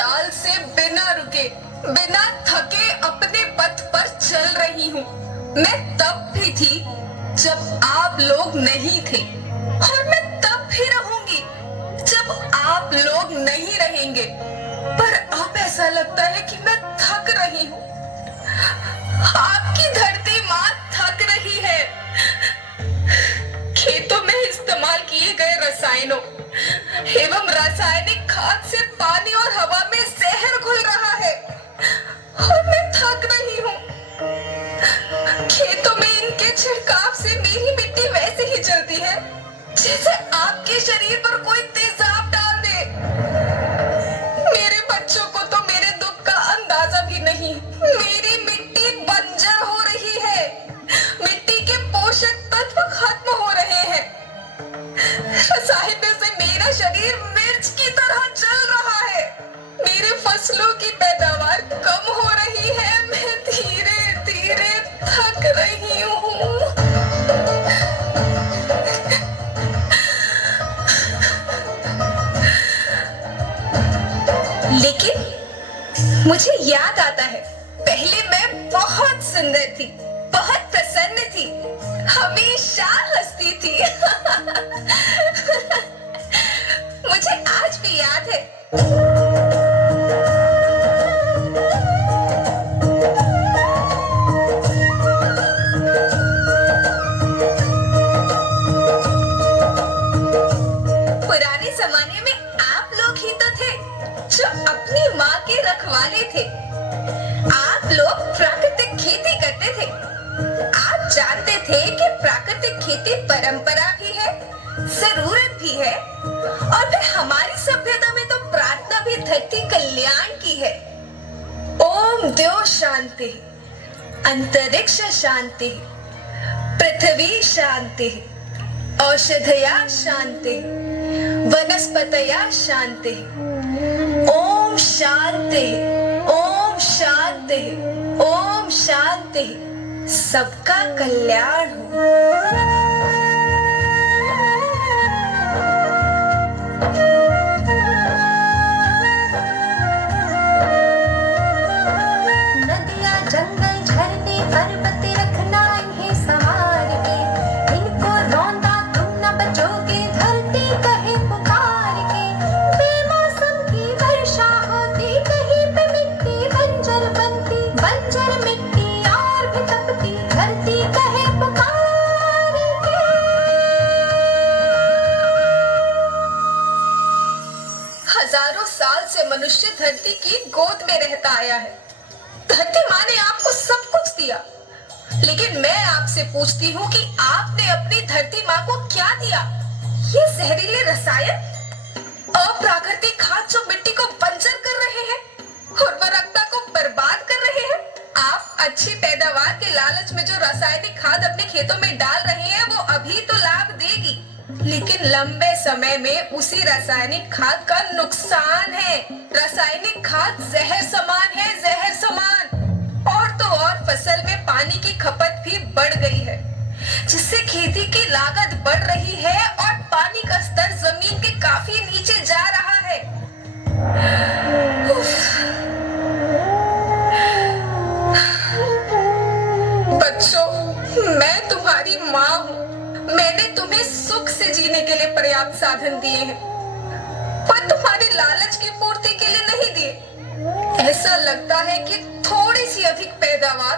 साल से बिना रुके, बिना थके अपने पथ पर चल रही हूँ। मैं तब भी थी जब आप लोग नहीं थे, और मैं तब भी रहूंगी जब आप लोग नहीं रहेंगे। पर अब ऐसा लगता है कि मैं थक रही हूँ। आपकी धरती माँ थक रही है। खेतों में इस्तेमाल किए गए रसायनों एवं रासायनिक खाद से पानी और हवा में जहर घुल रहा है, और मैं थक रही हूँ। खेतों में इनके छिड़काव से मेरी मिट्टी वैसे ही जलती है जैसे आपके शरीर पर कोई तेजाब डाल दे। मेरे बच्चों को तो मेरे दुख का अंदाजा भी नहीं। मेरी मिट्टी बंजर हो रही है, मिट्टी के पोषक तत्व खत्म हो रहे हैं। रसायनों से मेरा शरीर मिर्च की तरह जल रहा है। मेरे फसलों की पैदावार कम हो रही है। मैं धीरे धीरे थक रही हूँ। लेकिन मुझे याद आता है, पहले मैं बहुत सुंदर थी, बहुत प्रसन्न थी, हमेशा हंसती थी। मुझे आज भी याद है। पुराने जमाने में आप लोग ही तो थे जो अपनी माँ के रखवाले थे। आप लोग प्राकृतिक खेती करते थे। आप जानते थे कि प्राकृतिक खेती परंपरा भी है, जरूरत भी है, और फिर हमारी सभ्यता में तो प्रार्थना भी धरती कल्याण की है। ओम द्यो शांति, अंतरिक्ष शांति, पृथ्वी शांति, औषधया शांति, वनस्पतया शांति। ओम शांति, ओम शांति, ओम शांति। सबका कल्याण हो। नदियाँ, जंगल, झरने, पर्वत रखना इन्हें संवार के। इनको रौंदा तुम न बचोगे, धरती कहे पुकार के। बेमौसम की वर्षा होती, कहीं पे मिट्टी बंजर बनती। बंजर मिट्टी और भी तपती, धरती कहे पुकार के। हजारों साल से मनुष्य धरती की गोद में रहता आया है। धरती माँ ने आपको सब कुछ दिया, लेकिन मैं आपसे पूछती हूँ कि आपने अपनी धरती माँ को क्या दिया? ये जहरीले रसायन, अप्राकृतिक खाद जो मिट्टी को बंजर कर रहे हैं, उर्वरकता को बर्बाद कर रहे हैं। आप अच्छी पैदावार के लालच में जो रासायनिक खाद अपने खेतों में डाल रहे हैं, वो अभी तो लाभ देगी, लेकिन लंबे समय में उसी रासायनिक खाद का नुकसान है। रासायनिक खाद जहर समान है, जहर समान। और तो और फसल में पानी की खपत भी बढ़ गई है, जिससे खेती की लागत बढ़ रही है और पानी का स्तर जमीन के काफी नीचे जा रहा है। बच्चों, मैं तुम्हारी माँ हूँ। मैंने तुम्हें सुख से जीने के लिए पर्याप्त साधन दिए हैं, पर तुम्हारे लालच की पूर्ति के लिए नहीं दिए। ऐसा लगता है कि थोड़ी सी अधिक पैदावार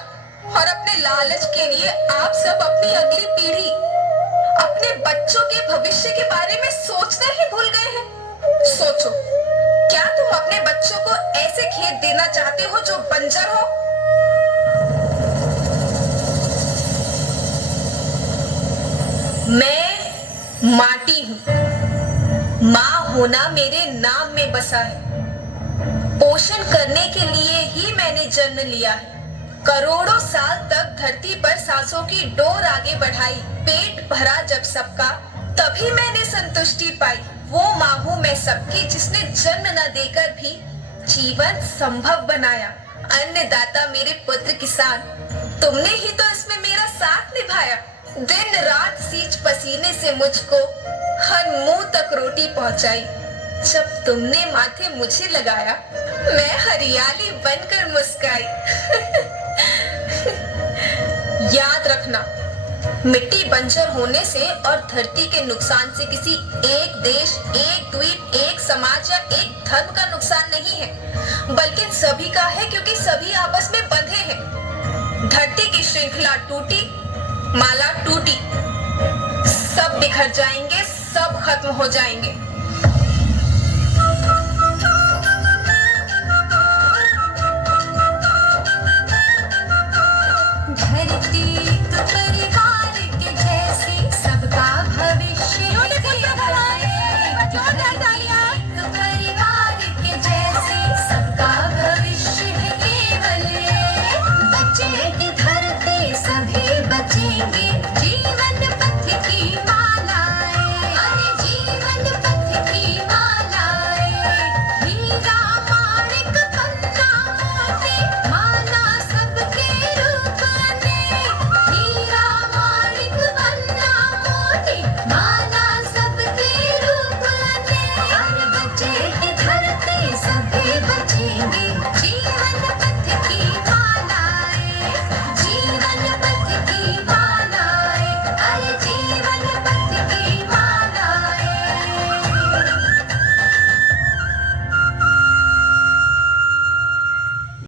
और अपने लालच के लिए आप सब अपनी अगली पीढ़ी, अपने बच्चों के भविष्य के बारे में सोचना ही भूल गए हैं। सोचो, क्या तुम अपने बच्चों को ऐसे खेत देना चाहते हो जो बंजर हो? मैं माटी हूँ। माँ होना मेरे नाम में बसा है। पोषण करने के लिए ही मैंने जन्म लिया है। करोड़ों साल तक धरती पर सांसों की डोर आगे बढ़ाई, पेट भरा जब सबका, तभी मैंने संतुष्टि पाई। वो माँ हूँ मैं सबकी, जिसने जन्म न देकर भी जीवन संभव बनाया। अन्नदाता मेरे पुत्र किसान, तुमने ही तो इसमें मेरा साथ निभाया। दिन रात सींच पसीने से मुझको हर मुंह तक रोटी पहुंचाई। जब तुमने माथे मुझे लगाया, मैं हरियाली बनकर मुस्काई। याद रखना, मिट्टी बंजर होने से और धरती के नुकसान से किसी एक देश, एक द्वीप, एक समाज या एक धर्म का नुकसान नहीं है, बल्कि सभी का है, क्योंकि सभी आपस में बंधे हैं। धरती की श्रृंखला टूटी, माला टूटी, सब बिखर जाएंगे, सब खत्म हो जाएंगे।